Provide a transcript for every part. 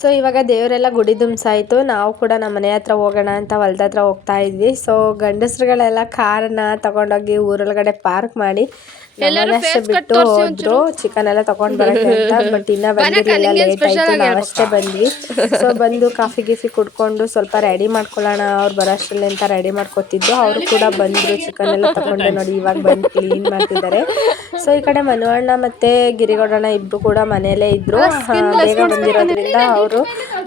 So ಇವಾಗ ದೇವರೆಲ್ಲ ಗುಡಿ ದುಮ್ಸಾಯಿತು. ನಾವು ಕೂಡ ನಮ್ಮ ಮನೆ ಹತ್ರ ಹೋಗೋಣ ಅಂತ ಹೊಲ್ದ ಹತ್ರ ಹೋಗ್ತಾ ಇದ್ವಿ. ಸೊ ಗಂಡಸ್ರುಗಳೆಲ್ಲ ಕಾರ್ನ ತಗೊಂಡೋಗಿ ಊರೊಳಗಡೆ ಪಾರ್ಕ್ ಮಾಡಿ ನಮ್ಮನ್ನಷ್ಟೇ ಬಿಟ್ಟು ಹೋದ್ರು ಚಿಕನ್ ಎಲ್ಲ ತಗೊಂಡ್ ಬರಕ್ಕೆ ಅಂತ. ಬಟ್ ಇನ್ನ ಬಂದಿರಲಿಲ್ಲ, ಲೇಟ್ ಆಯ್ತು. ನಾವಷ್ಟೇ ಬಂದ್ವಿ. ಸೊ ಬಂದು ಕಾಫಿ ಗೀಫಿ ಕುಡ್ಕೊಂಡು ಸ್ವಲ್ಪ ರೆಡಿ ಮಾಡ್ಕೊಳ್ಳೋಣ ಅವ್ರು ಬರೋಷ್ಟ್ರಲ್ಲಿ ಅಂತ ರೆಡಿ ಮಾಡ್ಕೊತಿದ್ದು. ಅವರು ಕೂಡ ಬಂದ್ರು, ಚಿಕನ್ ಎಲ್ಲ ತಗೊಂಡೆ ನೋಡಿ ಇವಾಗ ಬಂದು ಕ್ಲೀನ್ ಮಾಡ್ತಿದ್ದಾರೆ. ಸೊ ಈ ಕಡೆ ಮನವಣ್ಣ ಮತ್ತೆ ಗಿರಿಗೌಡಣ್ಣ ಇಬ್ರು ಕೂಡ ಮನೆಯಲ್ಲೇ ಇದ್ರು. ಬೇಗ ಬಂದಿರೋದ್ರಿಂದ ಅವರು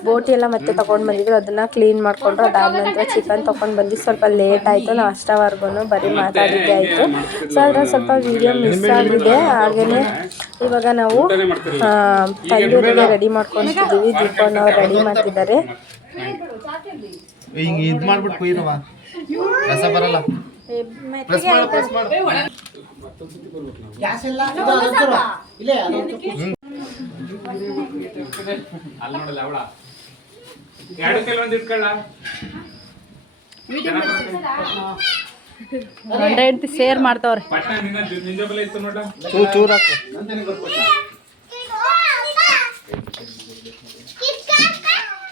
ಬೋಟಿ ಎಲ್ಲ ಮತ್ತೆ ತಗೊಂಡ್ ಬಂದಿದ್ರು, ಅದನ್ನ ಕ್ಲೀನ್ ಮಾಡ್ಕೊಂಡ್ರು. ಅದಾದ ನಂತರ ಚಿಕನ್ ತಗೊಂಡ್ ಬಂದು ಸ್ವಲ್ಪ ಲೇಟ್ ಆಯ್ತು. ನಾವು ಅಷ್ಟವರೆಗೂ ಬರೀ ಮಾತಾಡಿದ್ದೆ ಆಯ್ತು. ಸೊ ಅದ್ರಲ್ಲಿ ಸ್ವಲ್ಪ ವಿಡಿಯೋ ಮಿಸ್ ಆಗಿದೆ. ಹಾಗೇನೆ ಇವಾಗ ನಾವು ತಂದೂರಿಗೆ ರೆಡಿ ಮಾಡ್ಕೊಂತಿದ್ದೀವಿ. ದೀಪವನ್ನು ಅವ್ರು ರೆಡಿ ಮಾಡ್ತಿದ್ದಾರೆ. ಗಂಡ ಹೆಂಡತಿ ಶೇರ್ ಮಾಡ್ತಾವ್ರೆ.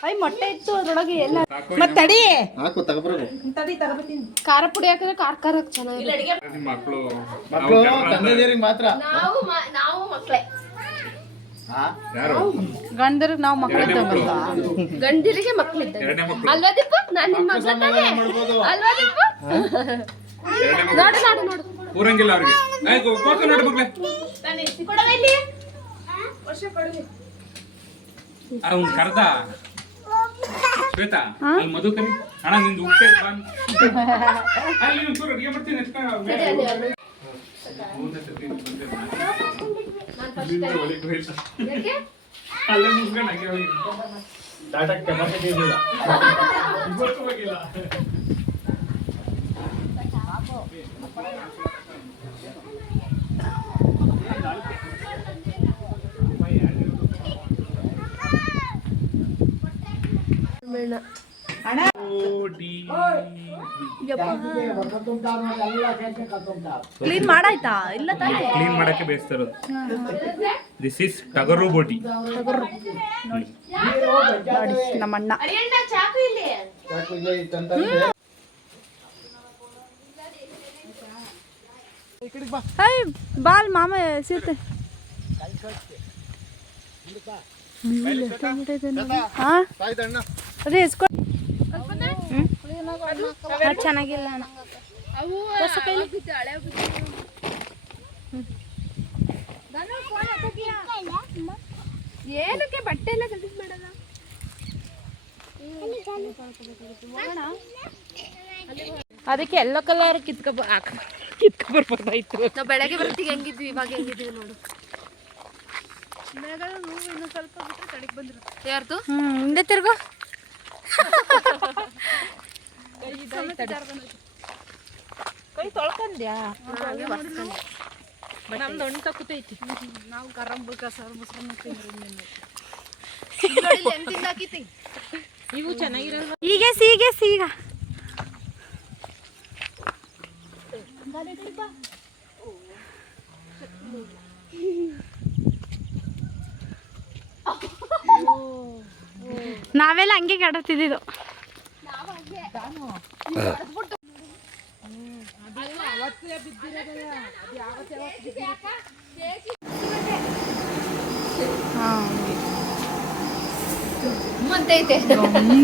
ಐ ಮೊಟ್ಟೆ ಇತ್ತು ಅದ್ರೊಳಗೆ ಎಲ್ಲ ಮತ್ತೆ ತಡಿ ತಗೋಬರ್ತೀನಿ. ಖಾರ ಪುಡಿ ಹಾಕಿದ್ರೆ ಖಾರ ಚೆನ್ನಾಗಿ ಮಾತ್ರ. ನಾವು ಮಕ್ಕಳೇ ಗಂಡರಿಗೆ ನಾವು ಮಕ್ಕಳಿದ್ದಂಗ, ಗಂಡರಿಗೆ ಮಕ್ಕಳಿದ್ದಂಗ ಅಲ್ವಾ ದೀಪ? ನಾನು ನಿನ್ನ ಮಗಳ ತಾನೆ ಅಲ್ವಾ ದೀಪ? ನೋಡು ನೋಡು ನೋಡು ಊರಂಗಿಲ್ಲ ಅವ್ರಿಗೆ ಕೋಕ ನೋಡು ಮಕ್ಕಳೇ ತಾನೆ ಕೊಡವ ಇಲ್ಲಿ ವರ್ಷ ಕೊಡುವೆ ಅವ್ನು ಕರ್ದ ಶ್ವೇತಾ ಅಲ್ಲಿ ಮಧು ಕರಿ ಅಣ್ಣ ನಿಂದು ಉಪ್ಪೆ ಬಂದು ಅಲ್ಲಿ ಒಂದು ಚೂರು ಅಡಿಗೆ ಮಾಡ್ತೀನಿ ಎಷ್ಟ ಅಲ್ಲೇ ಮುಗ್ಸ್ಕೊಂಡು ಹಂಗೆ ಹೋಗಿ ಟಾಟಾ ಕೆಪಾಸಿಟಿ ಇರಲಿಲ್ಲ ಇವತ್ತು ಹೋಗಿಲ್ಲ. ಕ್ಲೀನ್ ಮಾಡಾಯ್ತಾ? ಇಲ್ಲ ತಾನೆ ಕ್ಲೀನ್ ಮಾಡಕ್ಕೆ ಬೇಯಿಸ್ತಾ ಇರೋದು. ದಿಸ್ ಇಸ್ ಟಗರು ಬೋಟಿ. ನೋಡಿ ನಮ್ಮ ಅಣ್ಣ ಬಾಲ್ ಮಾಮ ಸೀತೆ ಚೆನ್ನಾಗಿಲ್ಲ ಏನಕ್ಕೆ ಬಟ್ಟೆ ಎಲ್ಲ ಗಲೀಜ್ ಮಾಡಲ್ಲ. ಅದಕ್ಕೆ ಎಲ್ಲೋ ಕಲರ್ ಕಿತ್ಕೊಬರ್ಬೋದಾಯ್ತು. ನಾವು ಬೆಳಗ್ಗೆ ಬರ್ತೀವಿ ಹೆಂಗಿದ್ವಿ, ಇವಾಗ ಹೆಂಗಿದ್ವಿ ನೋಡು. ಇನ್ನು ಸ್ವಲ್ಪ ಬಿಟ್ಟರೆ ಕಡೆಗೆ ಬಂದಿರುತ್ತೆ. ಯಾರ್ದು? ಹಿಂದೆ ತಿರ್ಗೋ. ಕೈ ತೊಳ್ಕೊಂಡ್ಯಾ? ನಮ್ದು ಹಣ್ಣು ತಕ್ಕತೈತಿ. ನಾವು ಕರಂಬು ಕಸಾರು ಮುಸ್ಕೊಂಡು ತಿಂದಾಕೈತಿ. ಇವು ಚೆನ್ನಾಗಿರಲ್ವ? ಈಗ ಸೀಗೆ ಸೀಗ ನಾವೆಲ್ಲ ಹಂಗೆ ಕಾಡುತ್ತಿದ್ದು.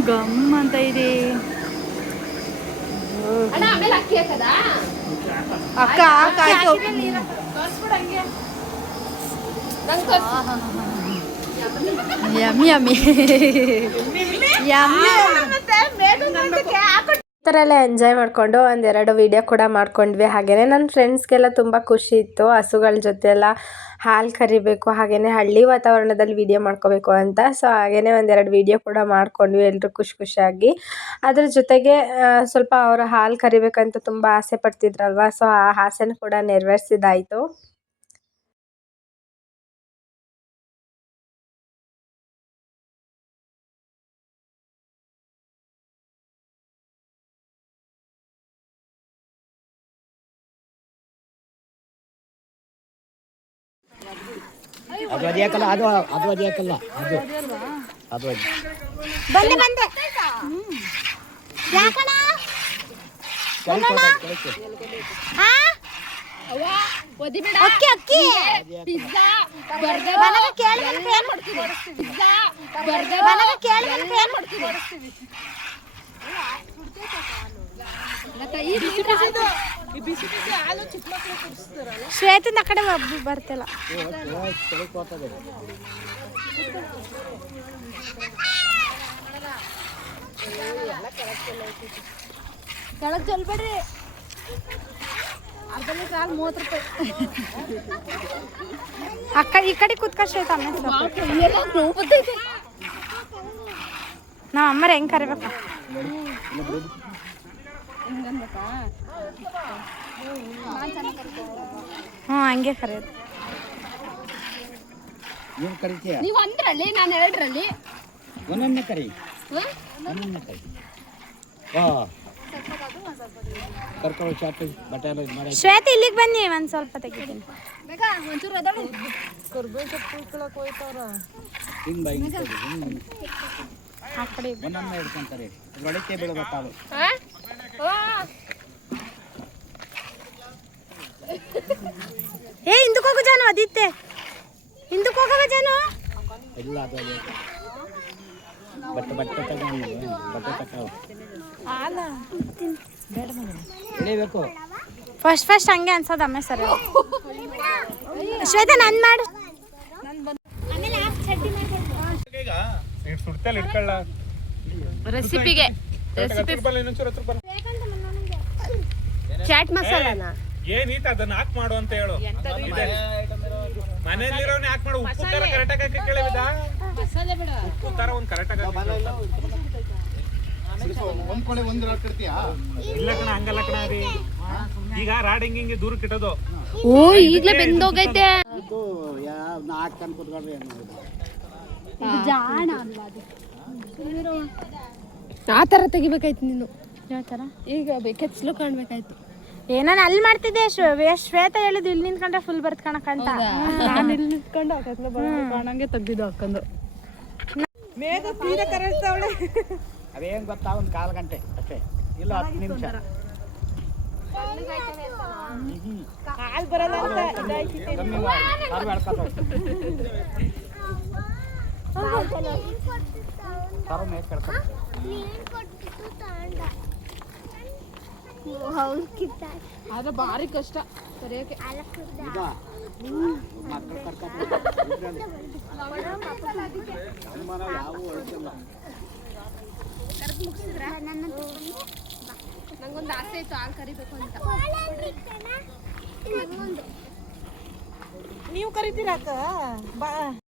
ಗಮ್ ಅಂತ ಇದೆ ಅಕ್ಕ. ಯಮ್ಮಿ ಯಮ್ಮಿ ಈ ಥರ ಎಲ್ಲ ಎಂಜಾಯ್ ಮಾಡಿಕೊಂಡು ಒಂದೆರಡು ವಿಡಿಯೋ ಕೂಡ ಮಾಡ್ಕೊಂಡ್ವಿ. ಹಾಗೆಯೇ ನನ್ನ ಫ್ರೆಂಡ್ಸ್ಗೆಲ್ಲ ತುಂಬ ಖುಷಿ ಇತ್ತು ಹಸುಗಳ ಜೊತೆ ಎಲ್ಲ ಹಾಲು ಕರಿಬೇಕು, ಹಾಗೆಯೇ ಹಳ್ಳಿ ವಾತಾವರಣದಲ್ಲಿ ವಿಡಿಯೋ ಮಾಡ್ಕೋಬೇಕು ಅಂತ. ಸೊ ಹಾಗೆಯೇ ಒಂದೆರಡು ವಿಡಿಯೋ ಕೂಡ ಮಾಡ್ಕೊಂಡ್ವಿ ಎಲ್ಲರೂ ಖುಷಿಯಾಗಿ. ಅದ್ರ ಜೊತೆಗೆ ಸ್ವಲ್ಪ ಅವರು ಹಾಲು ಕರಿಬೇಕಂತ ತುಂಬ ಆಸೆ ಪಡ್ತಿದ್ರಲ್ವ, ಸೊ ಆ ಆಸೆನೂ ಕೂಡ ನೆರವೇರಿಸಿದಾಯಿತು. ಅದು ಅದಿಯಾಕಲ್ಲ, ಅದು ಅದಿಯಾಕಲ್ಲ, ಅದು ಅದು ಬಂದೆ ಯಾಕಣ ಹಾ ಅಕ್ಕಿ ಅಕ್ಕಿ ಬನಗ ಕೇಳಿ ಏನ್ ಮಾಡ್ತೀವಿ ಬನಗ ಕೇಳಿ ಏನ್ ಮಾಡ್ತೀವಿ ಶ್ವೇತನ ಕಡೆ ಬರ್ತಿಲ್ಲ ಕೆಳಗೆ ಚೆಲ್ಬೇಡ್ರಿ ಅರ್ಧಲ್ಲಿ ಕಾಲು 30 ರೂಪಾಯಿ ಅಕ್ಕ ಈ ಕಡೆ ಕೂತ್ಕ ಶ್ವೇತ ನಮ್ಮ ಅಮ್ಮರ ಹೆಂಗ್ ಕರಿಬೇಕ ಹಂಗೆ ಕರೆಯೋದು ನೀವು ಅಂದ್ರಲ್ಲಿ ನಾನು ಎರಡರಲ್ಲಿ ಒಂದೊಂದೇ ಕರಿ ಒಂದೊಂದೇ ಕರಿ ಕರ್ಕೊಂಡು ಚಾಪಿ ಬಟ್ಟೆ ಎಲ್ಲ ಇದು ಮಾಡಿ ಶ್ವೇತ ಇಲ್ಲಿಗೆ ಬನ್ನಿ ಒಂದ್ ಸ್ವಲ್ಪ ತೆಗಿತೀನಿ ಹಿಂಗೆ ಬೈ ಆ ಕಡೆ ಒಂದೊಂದೇ ಹಿಡ್ಕೊಂತಾರೆ ಒಳಕ್ಕೆ ಬೀಳಬೇಕಾಳು ಏ ಹಿಂದಕ್ಕೆ ಹೋಗು ಜಾನು ಅದಿತ್ತೆ ಹಿಂದಕ್ಕೆ ಹೋಗವ ಜಾನು ಇಲ್ಲ ಅದು ಬಟ್ಟೆ ತಗೊಂಡು ಬಟ್ಟೆ ತಗೊಳ್ಳು ಎಳಿಬೇಕು ಫಸ್ಟ್ ಹಂಗೆ ಅನ್ಸೋದು ಅಮ್ಮ ಸರಿ ಶ್ವೇತ ನನ್ ಮಾಡು ರೆಸಿಪಿಗೆ ಚಾಟ್ ಮಸಾಲಾನ ಏನೀತ ಅದನ್ನ ಹಾಕ್ ಮಾಡು ಅಂತ ಹೇಳು ಮನೆಯಲ್ಲಿರೋನೆ ಹಾಕ್ ಮಾಡು ಉಪ್ಪು ಖಾರ ಕರೆಕ್ಟಾಗಿ ಹಾಕಿ ಕೇಳಿದ ಉಪ್ಪು ಖಾರ ಒಂದು ಕರೆಕ್ಟಾಗಿ ಇಲ್ಲ ಕಣ ಹಂಗಲ್ಲ ಕಣ ಅದಿ ಈಗ ರಾಡಿಂಗ್ ಹಿಂಗೆ ದೂರಕ್ಕೆ ಇಟ್ಟೋದು ಓ ಈಗಲೇ ಬೆಂದೋಗೈತೆ ಹಾಕ್ತಾನೆ ಕೂತ್ಕೊಂಡ್ರೆ ಜಾಣ ಅಲ್ಲ ಅದು ಆ ಥರ ತೆಗಿಬೇಕಾಯ್ತು ನೀನು ಯಾವ ಥರ ಈಗ ಕೆಚ್ಚಲು ಕಾಣ್ಬೇಕಾಯ್ತು ಏನೋ ಅಲ್ಲಿ ಮಾಡ್ತಿದ್ದೆ ಶ್ವೇತ ಹೇಳಿದ್ದು ಇಲ್ಲಿ ನಿಂತ್ಕೊಂಡ್ರೆ ಫುಲ್ ಬರ್ತ್ ಕಣಕ್ಕಂತ ನಾನು ಇಲ್ಲಿ ನಿಂತ್ಕೊಂಡು ಅಕ್ಕಂದು ಕಾಣಂಗೆ ತೆಗ್ದಿದ್ದು ಅಕ್ಕಂದು ಅದೇನು ಗೊತ್ತಾ ಒಂದು 1/4 ಗಂಟೆ ಅಷ್ಟೇ ಇಲ್ಲ 10 ನಿಮಿಷ ಆದ್ರೆ ಭಾರಿ ಕಷ್ಟ ಸರಿಯಾಗಿ ಮಕ್ಕಳು ಕರ್ಕೊಂಡು ನಂಗೊಂದು ಆಸೆ ಇತ್ತು ಹಾಲು ಕರಿಬೇಕು ಅಂತ ನೀವು ಕರಿತೀರಾ